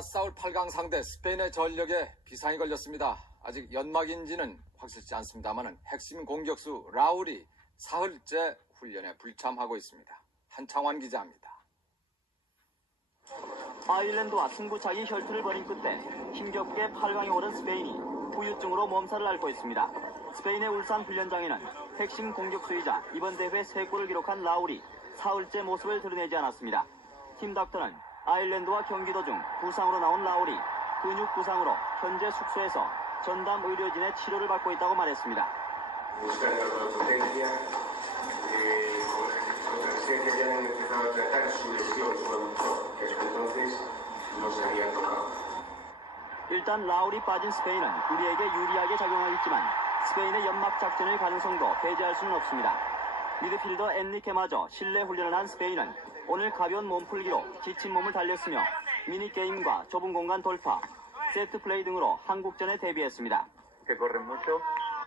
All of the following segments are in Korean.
싸울 8강 상대 스페인의 전력에 비상이 걸렸습니다. 아직 연막인지는 확실치 않습니다만 핵심 공격수 라울이 사흘째 훈련에 불참하고 있습니다. 한창환 기자입니다. 아일랜드와 승부차기 혈투를 벌인 끝에 힘겹게 8강에 오른 스페인이 후유증으로 몸살을 앓고 있습니다. 스페인의 울산 훈련장에는 핵심 공격수이자 이번 대회 3골을 기록한 라울이 사흘째 모습을 드러내지 않았습니다. 팀 닥터는 아일랜드와 경기 도 중 부상으로 나온 라울이 근육 부상으로 현재 숙소에서 전담 의료진의 치료를 받고 있다고 말했습니다. 일단 라울이 빠진 스페인은 우리에게 유리하게 작용하겠지만 스페인의 연막 작전의 가능성도 배제할 수는 없습니다. 미드필더 엔리케마저 실내 훈련을 한 스페인은 오늘 가벼운 몸풀기로 지친 몸을 달렸으며 미니게임과 좁은 공간 돌파, 세트 플레이 등으로 한국전에 대비했습니다.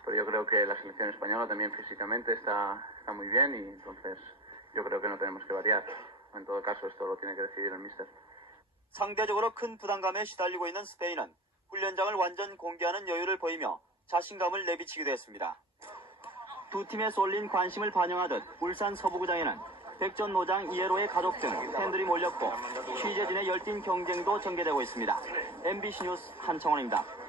pero yo creo que la selección española también físicamente está, está muy bien y entonces yo creo que no tenemos que variar. En todo caso, esto lo tiene que decidir el míster. 상대적으로 큰 부담감에 시달리고 있는 스페인은 훈련장을 완전 공개하는 여유를 보이며 자신감을 내비치기도 했습니다. 두 팀에 쏠린 관심을 반영하듯 울산 서부구장에는 백전노장 이해로의 가족 등 팬들이 몰렸고 취재진의 열띤 경쟁도 전개되고 있습니다. MBC 뉴스 한창원입니다.